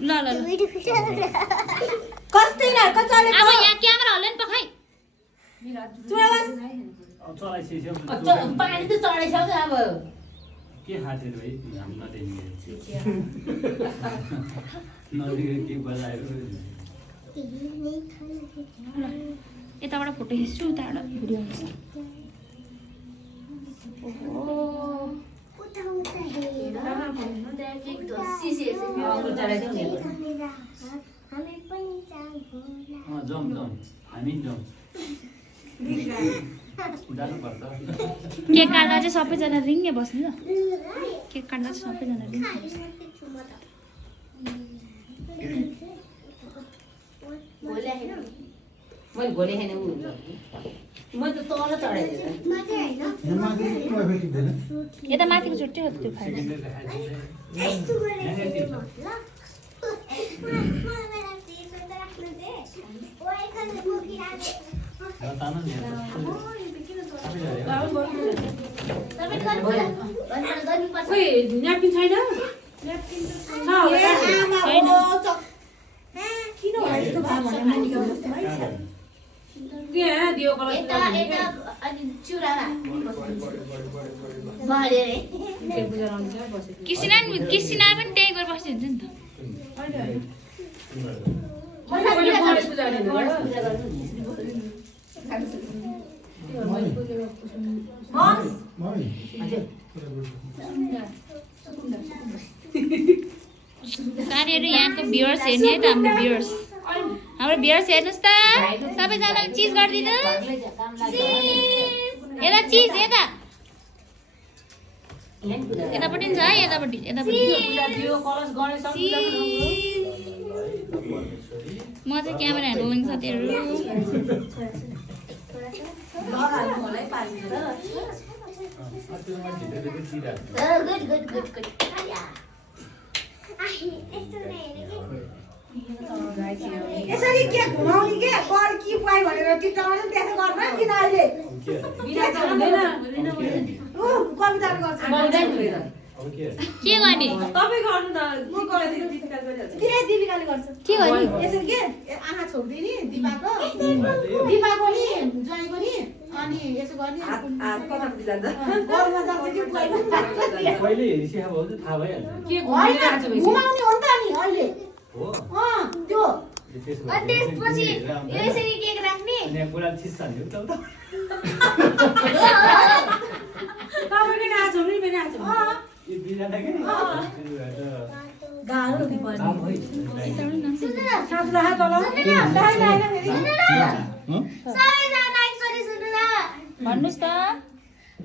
ल ल कस्तै न कचाले अब यहाँ क्यामेरा हल्दैन पखाइ पानी त चढाइसक्यो अब के हातेर भाइ हामी नदेखेको के बजायो यताबाट फोटो खिच्छु उताबाट भिडियो हुन्छ जाउँ हामी जाउँ जानुपर्छ केक काट्दा चाहिँ सबैजना रिङ्गे बस्नु ल केक काट्दा चाहिँ सबैजना रिङ्गे मैले भोलि खाने ऊ हुन्छ म त तल चढाइदिएँ यता माथिको छुट्टै हो त्यो खाएर न्यापकिन छैन किन यस्तो भयो भने दियो किसिना पनि त्यही गरेर बस्दै हुन्छ नि त साथीहरू यहाँको भ्युअर्स हेर्ने है त हाम्रो भ्युअर्स हेर्नुहोस् त सबैजनाले चिज गरिदिनु यता चिज यतापट्टि छ है यतापट्टि म चाहिँ क्यामेरा ह्यान्डलिङ साथीहरू यसरी के घुमाउने के कर कि पाइ भनेर टिकटकमा पनि त्यसो गर्न किन अहिले कविताले गर्छ के गर्ने तपाईँ गर्नु त म गरिदिनु दिपिकाले गर्छ के गर्ने यसरी के आँखा छोड्दिने दिपाको नि जयको नि अनि यसो गर्ने कतापट्टि जान्छ गोलमा जान्छ कि पहिले हेरिसकेको भए चाहिँ थाहा भइहाल्छ के घुमाउने हो नि त नि अहिले हो त्यो त्यसपछि यसरी केक राख्ने अनि पुरा छिस्सा नि त तपाईले नाच हो नि मैले नाच यो दुईजना के गाह्रो नि पर्छ काम होइ सास राहा तल भन्नुहोस् त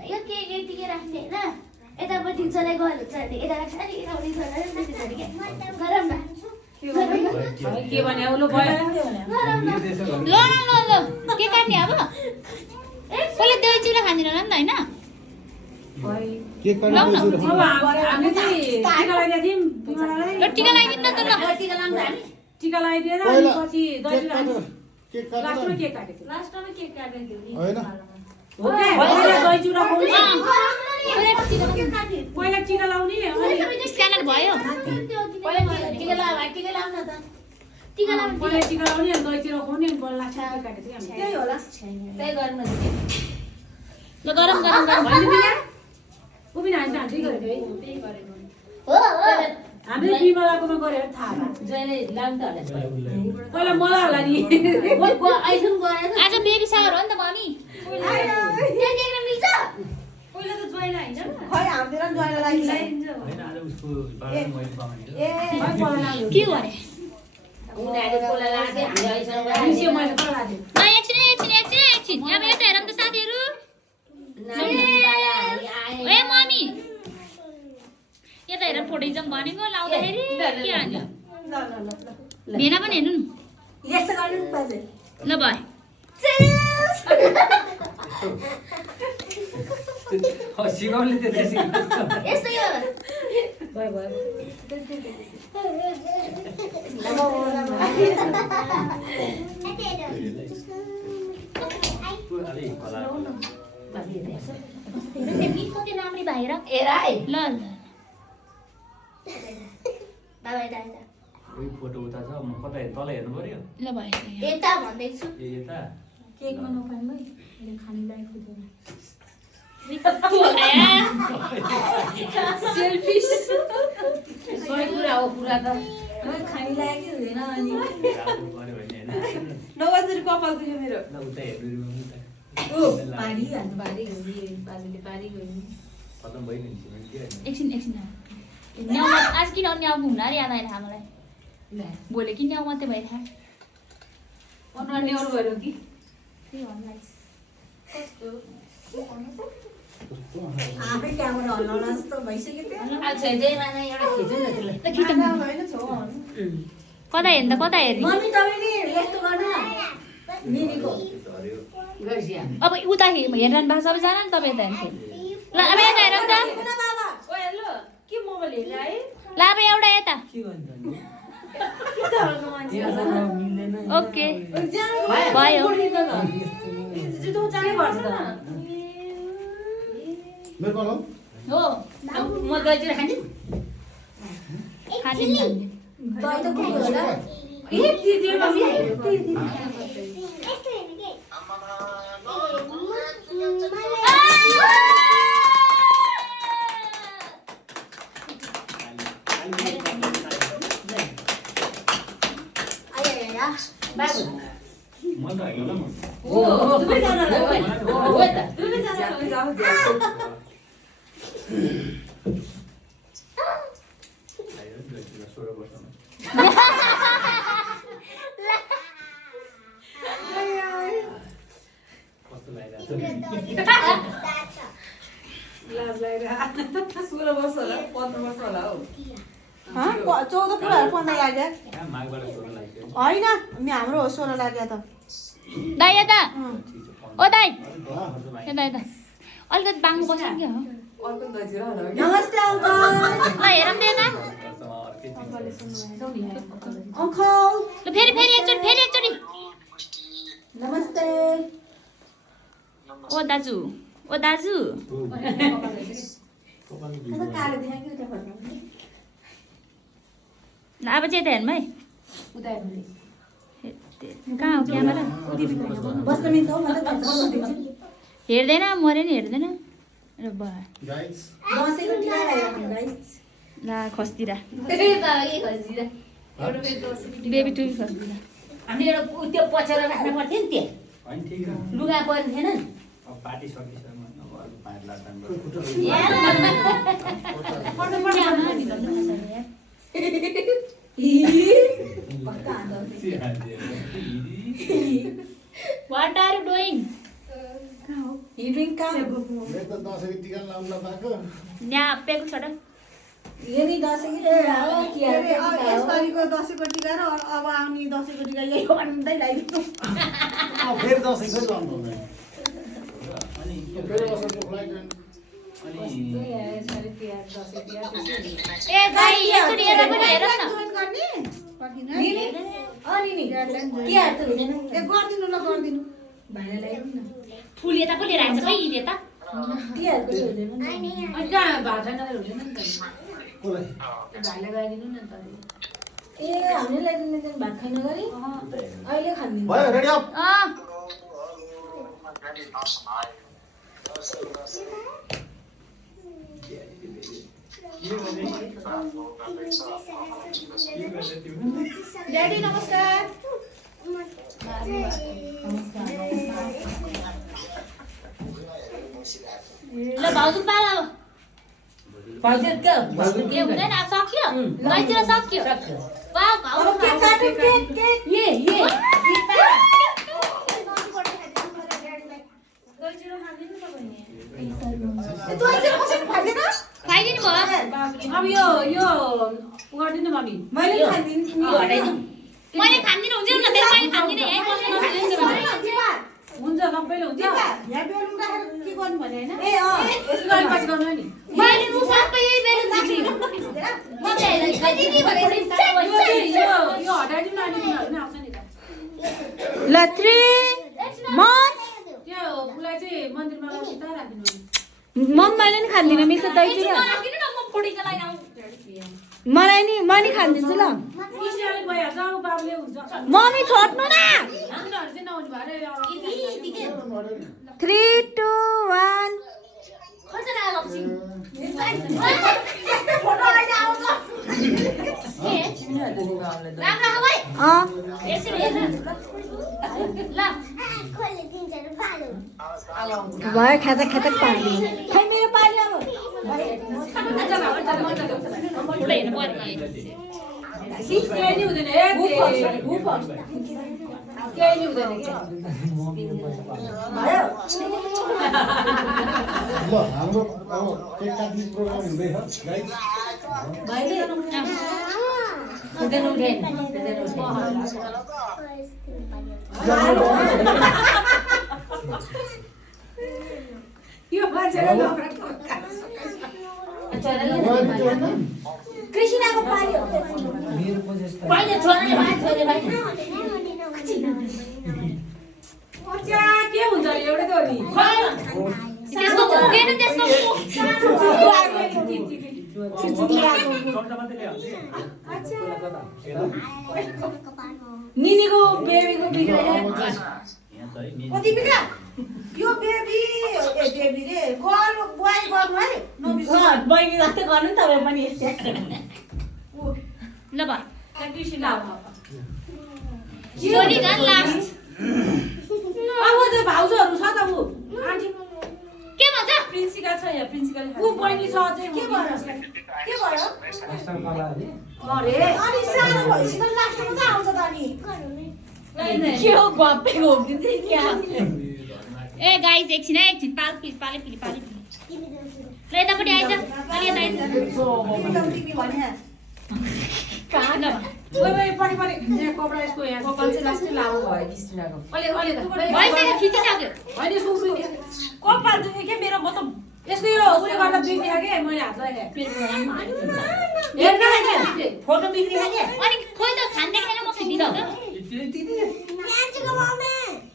यो केक यतिकै राख्ने होइन यतापट्टि चलाइ गयो हुन्छ नि यता राख्छ नि यतापट्टि चलाइ गरम न के भने उलो भयो ल के काट्ने अब कसले दही चिउरा खाँदैन होला नि त होइन अब हामीले चाहिँ टिका लगाइदिए थियौँ ल टिका लगाइदिनु न त ल टिका लाउँछ हामी टिका लगाइदिएर अनि पछि दही केक लास्टमा केक काटेको लास्टमा केक काटेको होइन हो के दही चिउरा खुवाउने काट्ने पहिला टिका लाउने अनि स्क्यानर भयो पहिला टिका लाउ भाइ टिका लाउन त टिका लाउनु पहिला टिका लाउने अनि दही चिउरा खुवाउने अनि बल्ल लास्टमा केक काटेको थियौँ हामी त्यही होला त्यही गर्नु ल गरम गरम गरम उबिना हामी हान्दै गरेको है हो हामीले बिमलाकोमा गरेर थाहा भयो जहिले लाउनु त होला पहिला मलाई होला नि आइसुन गएर आज बेबी सावर हो नि त मम्मी पहिला त ज्वाइला हैन खै हामीतिर नि जयला लागि होइन आज उसको बाटो मैले पाउने ए खै पला लाग्यो के गरे उनीहरूले बोला लाग्यो हामीले आइसुन मिस्यो मैले पला लाग्यो ल एकछिन अब यता हेरौँ त साथीहरू ए मम्मी यता हेरेर फोटो खिचौँ भनेको लाउँदाखेरि के हाल्यो भेना पनि हेर्नु न यस्तो गर्नु नि बाजे ल भयो सिकाउनु त्यति सिकाउनु यस्तै हो भयो भयो अलिक कला कति राम्री भाइ र हेर है ल ल बाबा यता यता उही फोटो उता छ म कता तल हेर्नु पर्यो ल भएछ यहाँ। यता भन्दैछु ए यता केकमा नपाइमै अहिले खानेलाई खुदैन सेल्फिस सही कुरा हो कुरा त खाने लागेकै हुँदैन अनि राख्नु पर्यो भने हैन नगजरी कपाल दुख्यो मेरो ल उता हेर्नु उता ओ पारी हान्नु पारी गयो बाजुले पारी गयो खतम भयो नि सिमेन्ट के हैन एकछिन न्याउ आज किन न्याउ घुम्न अरे याद आएन मलाई भोलि कि न्याउ मात्रै भइरहेको अनुहार नेउर भयो कि त्यही भन्नु आफै क्यामेरा हल्लाउन जस्तो भइसक्यो त्यो अच्छा जयमाना एउटा खिच्नु न त्यसलाई ल खिचौँ होइन छौ कता हेर्नु त कता हेर्ने मम्मी तपाईँले यस्तो गर्नु न मिनीको धर्यो गर्सिया अब उता हेरिरहनु भएको सबैजना नि तपाईँ यता हेर्नु ल अब यता हेर नि त बाबा ओ हेलो के मोबाइल हेरेर आए ल अब एउटा यता के भन्छ नि के त हल्का मान्छे मिल्दैन ओके भयो भयो जुदो चाँडै भर्छ त मेरो पालो हो म गइतिर खान्छु खाँदिन तै त पुग्यो होला ए दिदी मम्मी यस्तो हेर्नु के आया बाबु म त हैन ल म हो दुवैजनालाई हो त दुवैजनालाई जाऊ आयो 16 वर्षमा कस्तो लागिरहेको छ लाज लागिरहेको 16 वर्ष होला 15 वर्ष होला हौ 14 पुरा 15 लाग्यो कहाँ मागबाट 16 लाग्यो होइन नि हाम्रो हो 16 लाग्यो त दाइ यता ओ दाइ भाइ यता यता अलिकति बाङ्गो बस्नु क्या हो अर्को नजिरा होला नमस्ते अङ्कल ल हेरौँ त यता अर्कै चिज अङ्कल ल फेरि एकचोटि नमस्ते ओ दाजु अन्त काले देखा कि उता फर्काउने ल अब चाहिँ यता हेर्नु है उता हेर्नु कहाँ हो क्यामेरा बस्न मिल्छ हौ मलाई त बस्न दिन्छु हेर्दैन मर्यो नि हेर्दैन र भयो गाइस दसैँको टिका लगाइराख्नु गाइस ला खस्तिरा बाबा के गर्छ बेबी टुबी खस्तिरा हामीले एउटा त्यो पछेर राख्नु पर्थ्यो नि त्यो हैन ठिक छ लुगा पर्ने थिएन नि अब पार्टी सकिसक्यो अब अरु 5 लाख दान वाट आर यु डुइङ हिडिङ काम मेरो त दसैँको टिका लाउन नपाएको न्यापेको छ त यदि दसैँ यसपालिको दसैँको टिका र अब आउने दसैँको टिका यही भन्दै लगाइदिनु फेरि दसैँ फेरि लाउनु हुँदैन अनि फेरि असरको फ्लाइट अनि ए दाइ एकचोटि यता पनि हेर न गरिदिनु ल गरिदिनु भाइलाई ल्याइदिनु न फुल यता पो लिएर आइन्छ खै यी यता तिहारको चाहिँ हुँदैन अनि कहाँ भाषा नगर हुँदैन नि त कसलाई भाइलाई गइदिनु न त ए हामीले ल्याइदिनु चाहिँ भात खाइन गरी अहिले खानु भयो रेडी अप ड्याडी नमस्कार ल भाउजू पाल अब भाउजू के ए हुँदैन अब सक्यो मैतिर सक्यो वाह भाउजू अब केक काट्नु केक ये खाइदिनु भयो अब यो गरिदिनु मम्मी मैले खाइदिनु तिमी हटाइदिउँ मैले खान्दिनँ हुन्छ नि त मैले खान्दिनँ यहीँ बस्नु हुन्छ सबैले हुन्छ यहाँ बेलुन राखेर के गर्नु भने होइन ए यसो गरेपछि गर्नु नि मैले उ सबै यही बेलुन जित्दिनँ यो हटाइदिउँ न अनि तिनीहरू पनि आउँछ नि त ल 3 months त्यो उसलाई चाहिँ मन्दिरमा लगेर उता राखिदिनु मम मैले नि खान्दिनँ मिल्छ दही एकछिन नराखिदिनु न म फोडिको लागि आउँछु मलाई नि म नि खान्दिन्छु ल टिस्टा भइहाल्छ अब बाबुले हुन्छ मम्मी छोड्नु न हामीहरू चाहिँ नहुने भएर 3 2 1 खर्च लाग्छ राम्रो हो भाइ यसरी हेर्नु ल खोले दिन्छ र पालो भयो खाजा खाता पानी खै मेरो पानी अब पुरै हेर्नु पर्यो केही नि हुँदैन केही नि हुँदैन ल हाम्रो अब केक काट्ने प्रोग्राम हुँदैछ गाइस हुँदैन उठेन यो मान्छेले कृष्णको पानी हो पहिले छोराले भाइ छोरे भाइ अच्छा के हुन्छ एउटै त हो नि त्यसको पुगेन त्यसको निनीको बेबीको बिग्रे दीपिका यो बेबी बेबी रे कल बोय गर्नु है नबिर्सनु बहिनी जस्तै गर्नु नि तपाईँ पनि ल बा कृष्ण अब जोली गन लास्ट त्यो भाउजूहरू छ त ऊ आन्टी के भन्छ प्रिन्सिपल छ यहाँ प्रिन्सिपल ऊ बहिनी छ चाहिँ के भयो अरे अनि सानो भइसक्यो लास्टमा चाहिँ आउँछ त अनि के हो गप्पै हो कि क्या ए गाइस एकछिन है एकछिन पाले पिली ल यतापट्टि आइज अलि यता आइज टिभी भने ओइ पढी यहाँ कपडा यसको यहाँ कपाल चाहिँ लास्टै लामो भयो कृष्णको अलि भइसक्यो खिचिसक्यो होइन यसको कपाल चाहिँ के मेरो मतलब यसको यो उयो गर्दा बिग्रियो के मैले हात लगाएँ हेर्न फोटो बिग्रियो के अनि खोइ त खान देखेन म खिचिदिन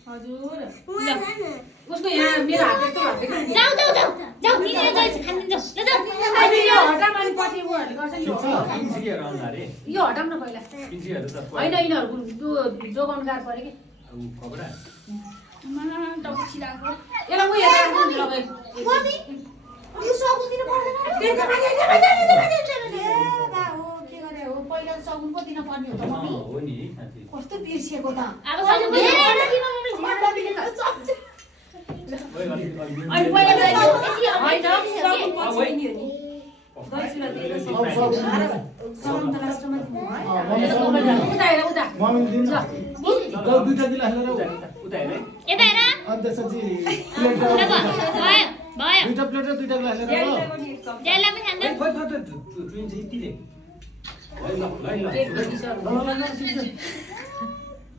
हजुर उसको यहाँ मेरो हात यस्तो भएको जाऊ निनीले जाऊ खान दिन्छ ल जाऊ अहिले यो हटाम अनि पछि उहरूले गर्छ नि पिन्सीहरू आउँला रे यो हटाम न पहिला पिन्सीहरू त होइन यिनीहरूको त्यो जोगाउनु गाह्रो पऱ्यो कि खबरा यसलाई म हेरेर लगाएँ मम्मी यो सगुन दिन पर्दैन के गरे हो पहिला सगुन पो दिन पर्ने हो त मम्मी हो नि साथी कस्तो बिर्सिएको त अब सबै अनि पहिला होइन सगुन पछि नि हो नि दक्षिणा दिएर सगुन त लास्टमा उता हेर उता मम्मी दिन दुईटा गिलास लिएर उता हेरे यता हेर अध्यक्षजी ल भयो दुईटा प्लेट र दुईटा गिलास लिएर ज्याला पनि खान्छ ट्विन्स यतिले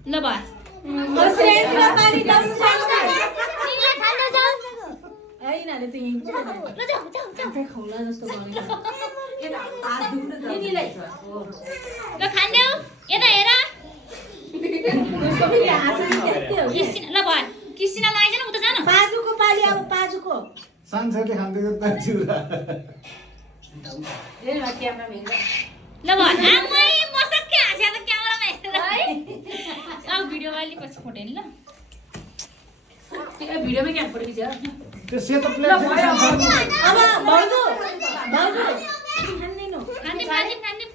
ल बस ल खान्देऊ यता हेर ल भयो कृष्ण लगाइज न उता जान पाजुको पाली अब पाजुको सानसानो खाँदै त चिउरा ल भयो आमै मसक्कै हाँस्या त क्यामेरामा हेरेर अब भिडियोमा अलिक पछि फोटो नि ल भिडियोमै क्याम परेको छ त्यो सेतो प्लेट अब भाउजू खान्दिम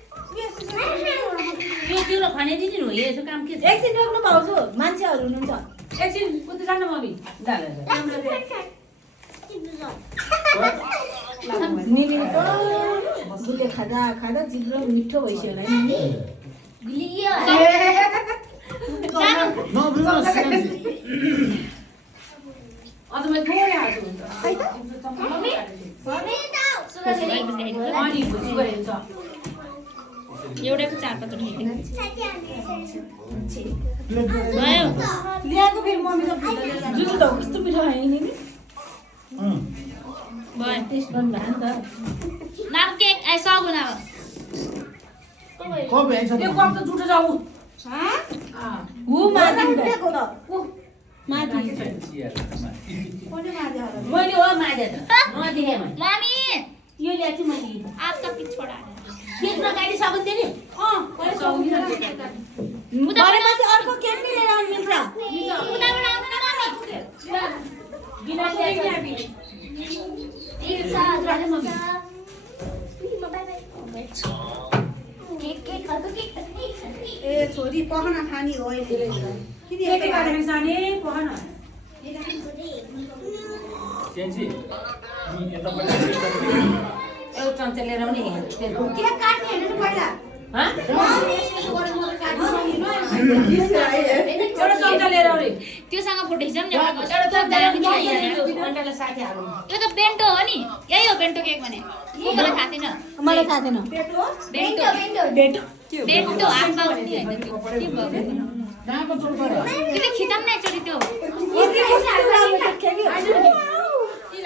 यो तिम्रो खाने दिदी हो यसो काम के छ एकछिन रोक्नु भाउजू मान्छेहरू हुनुहुन्छ एकछिन उता जान्न मम्मी बुले खाँदा खाँदा जिब्रो मिठो भइसक्यो होला नि अझ मैले थोरै हाल्छु हुन्छ अनि भुसी गरिन्छ एउटाको 4-5 भयो ल्याएको फेरि मम्मीले जुजु त कस्तो मिठो खायो नि भयो टेस्ट गर्नु भयो नि त नाम केक आइ सगुन अब कप हेर्छ त्यो कप त जुठो जाऊ हु माथि माथि कोले माथि होला मैले हो मादे त नदेखे मैले मामी यो ल्याएको छु मैले आप त पिछोडा केक नकाटी सकिँदैन नि पहिला सगुन केक खाएको केक ए छोरी पखना खानी हो यसले किन के यस्तो काटेको सानी पहन सेन्सी नि यताबाट एउटा चम्चा लिएर पनि तेलको केक काट्ने हैन नि पहिला ह यसो गरेर म काट्न सक्दिन एउटा चम्चा लिएर आउने त्योसँग फोटो खिचौँ नि एउटा दामी छ अन्डालाई साथी हाल्नु यो त बेन्टो हो नि यही हो बेन्टो केक भने कोकोले खाँदैन मलाई थाहा थिएन बेन्टो बेन्टो हातमा उठ्ने होइन त्यो के भयो कहाँको चोट पऱ्यो त्यो खिचौँ न एकचोटि त्यो यति